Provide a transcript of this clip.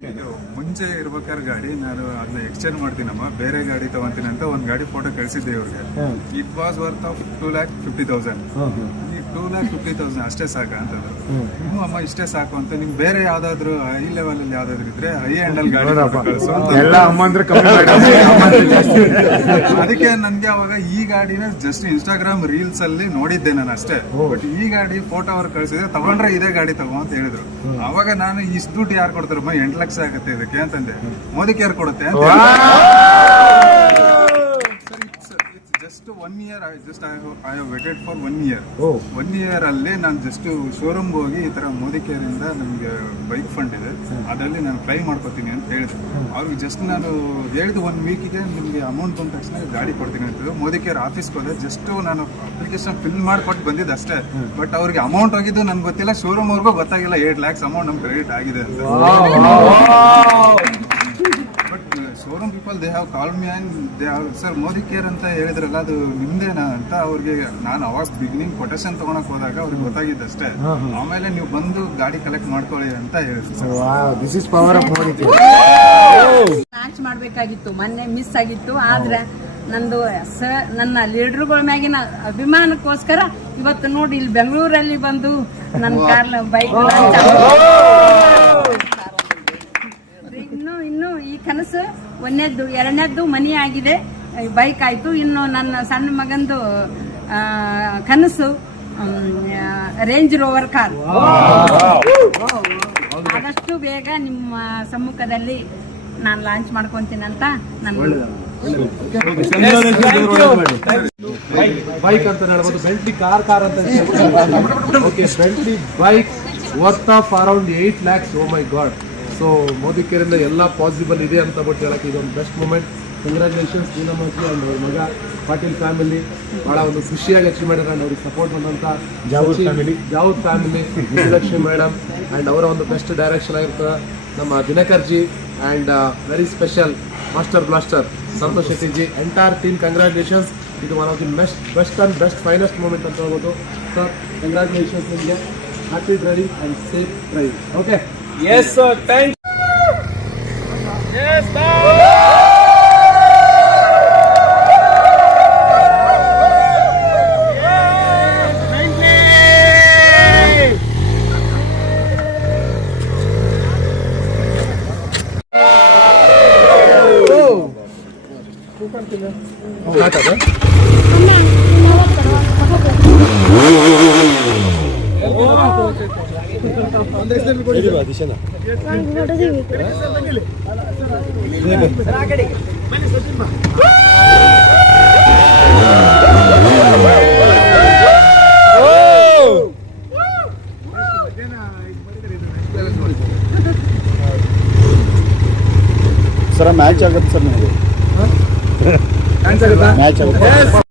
ಇದು ಮುಂಚೆ ಇರ್ಬೇಕಾದ್ರೆ ಗಾಡಿ ನಾನು ಅದನ್ನ ಎಕ್ಸ್ಚೇಂಜ್ ಮಾಡ್ತೀನಮ್ಮ. ಬೇರೆ ಗಾಡಿ ತಗೊಂತೀನಿ ಅಂತ ಒಂದ್ ಗಾಡಿ ಫೋಟೋ ಕಳಿಸಿದ್ದೆ ಇವ್ರಿಗೆ. It was worth of two lakh fifty thousand ಈ ಟೂ ಲ್ಯಾಕ್ ಫಿಫ್ಟಿ ತೌಸಂಡ್ ಅಷ್ಟೇ ಸಾಕು ಅಂತಂದ್ರು. ಹ್ಞೂ ಅಮ್ಮ ಇಷ್ಟೇ ಸಾಕು ಅಂತ. ನಿಮ್ ಬೇರೆ ಯಾವ್ದಾದ್ರು ಹೈ ಲೆವೆಲ್ ಅಲ್ಲಿ ಯಾವ್ದಾದ್ರು ಇದ್ರೆ ಹೈ ಹ್ಯಾಂಡ್ ಅಲ್ಲಿ ಗಾಡಿ ಕಳ್ಸು ಅದಕ್ಕೆ ನನ್ಗೆ ಅವಾಗ ಈ ಗಾಡಿನ ಜಸ್ಟ್ ಇನ್ಸ್ಟಾಗ್ರಾಮ್ ರೀಲ್ಸ್ ಅಲ್ಲಿ ನೋಡಿದ್ದೆ ನಾನು ಅಷ್ಟೇ. ಬಟ್ ಈ ಗಾಡಿ ಫೋಟೋ ಅವ್ರು ಕಳ್ಸಿದ್ರೆ ತಗೊಂಡ್ರೆ ಇದೇ ಗಾಡಿ ತಗೋ ಅಂತ ಹೇಳಿದ್ರು. ಅವಾಗ ನಾನು ಇಷ್ಟು ದುಡ್ಡು ಯಾರು ಕೊಡ್ತಾರಮ್ಮ? ಎಂಟ್ ಲಕ್ಷ ಆಗುತ್ತೆ ಇದಕ್ಕೆ ಅಂತಂದೆ. ಮೋದಿ ಕೇರ್ ಕೊಡುತ್ತೆ ಅಂತ just one year just I have waited for one year. One year ಅಲ್ಲಿ ನಾನು ಜಸ್ಟ್ ಶೋರೂಮ್ ಹೋಗಿ ಈ ತರ ಮೋದಿ ಕೇರ್ ಇಂದ ನಮ್ಗೆ ಬೈಕ್ ಫಂಡ್ ಇದೆ. ಅದರಲ್ಲಿ ನಾನು ಟ್ರೈ ಮಾಡ್ಕೋತೀನಿ ಅಂತ ಹೇಳಿದೆ ಅವ್ರಿಗೆ ಜಸ್ಟ್ ನಾನು ಹೇಳಿದ ಒನ್ ವೀಕಿಗೆ ನಿಮ್ಗೆ ಅಮೌಂಟ್ ಬಂದ ತಕ್ಷಣ ಗಾಡಿ ಕೊಡ್ತೀನಿ ಅಂತ ಮೋದಿ ಕೇರ್ ಆಫೀಸ್ಗೆ ಹೋದೆ. ಜಸ್ಟ್ ನಾನು ಅಪ್ಲಿಕೇಶನ್ ಫಿಲ್ ಮಾಡ್ಕೊಟ್ಟು ಬಂದಿದ್ದು ಅಷ್ಟೇ. ಬಟ್ ಅವ್ರಿಗೆ ಅಮೌಂಟ್ ಹೋಗಿದ್ದು ನನ್ಗೆ ಗೊತ್ತಿಲ್ಲ. ಶೋರೂಮ್ ಅವ್ರಿಗೂ ಗೊತ್ತಾಗಿಲ್ಲ. ಏಟ್ ಲ್ಯಾಕ್ಸ್ ಅಮೌಂಟ್ ನಮ್ಗೆ ಕ್ರೆಡಿಟ್ ಆಗಿದೆ ಅಂತ. Showroom people they have call me and they have sir Modi care ಅಂತ ಹೇಳಿದ್ರಲ್ಲ ಅದು ನಿಮ್ದೇನಾ? ಅಂತ ಅವ್ರಿಗೆ ನಾನು ಅವಾಗ ಬಿಗಿನಿಂಗ್ ಕೊಟೇಶನ್ ತಗೊಳಕ್ ಹೋದಾಗ ಅವ್ರಿಗೆ ಗೊತ್ತಾಗಿದ್ದಷ್ಟೇ. ಆಮೇಲೆ ನೀವು ಬಂದು ಗಾಡಿ ಕಲೆಕ್ಟ್ ಮಾಡ್ಕೊಳ್ಳಿ ಅಂತ ಹೇಳಿದ್ರು. Sir this is power of Modi launch ಮಾಡಬೇಕಾಗಿತ್ತು ಮೊನ್ನೆ ಮಿಸ್ ಆಗಿತ್ತು ಆದ್ರೆ ನಂದು ಸರ್ ನನ್ನ ಲೀಡರ್ಗಳ ಮ್ಯಾಗಿನ ಅಭಿಮಾನಕ್ಕೋಸ್ಕರ ಇವತ್ತು ನೋಡಿ ಇಲ್ಲಿ ಬೆಂಗಳೂರಲ್ಲಿ ಬಂದು ನನ್ನ ಕಾರ್ ಬೈಕ್ ಇನ್ನು ಇನ್ನು ಈ ಕನಸು ಒಂದನೇದ್ದು ಎರಡನೇದ್ದು ಮನಿ ಆಗಿದೆ. ಬೈಕ್ ಆಯ್ತು. ಇನ್ನು ನನ್ನ ಸಣ್ಣ ಮಗಂದು ಕನಸು ರೇಂಜ್ ರೋವರ್ ಕಾರ್ ಆದಷ್ಟು ಬೇಗ ನಿಮ್ಮ ಸಮ್ಮುಖದಲ್ಲಿ ನಾನು ಲಾಂಚ್ ಮಾಡ್ಕೊಂತೀನಿ ಅಂತ ನನ್ನ ಬೈಕ್ ಅಂತ ಹೇಳ್ಬೋದು. ಕಾರ್ ಕಾರ್ ಅಂತ bike worth of around eight lakhs oh my god so Modi ಕೇರಿಂದ ಎಲ್ಲ ಪಾಸಿಬಲ್ ಇದೆ ಅಂತ ಬಿಟ್ಟು ಹೇಳೋಕ್ಕೆ ಇದೊಂದು best moment congratulations Neelamakki and ಅವ್ರ ಮಗ ಪಾಟೀಲ್ ಫ್ಯಾಮಿಲಿ ಭಾಳ ಒಂದು ಖುಷಿಯಾಗಿ ಅಚೀವ್ ಮಾಡಿದ್ರೆ ಅಂಡ್ ಅವ್ರಿಗೆ ಸಪೋರ್ಟ್ ಬಂದಂಥ Javood family Javood family Vijayalakshmi madam and ಅವರ ಒಂದು ಬೆಸ್ಟ್ ಡೈರೆಕ್ಷನ್ ಆಗಿರ್ತದೆ. ನಮ್ಮ Dinakar ji and very special master blaster Santosh Shetty ji. Entire team congratulations ಇದು one of the best best and best finest moment ಅಂತ ಹೇಳ್ಬೋದು. Sir congratulations ನಿಮಗೆ. Happy driving and safe driving okay Yes, sir. Thank you. Yes, sir. Oh, not that, huh? Sir match ಆಗುತ್ತೆ sir ನಿಮಗೆ. Match ಆಗುತ್ತೆ?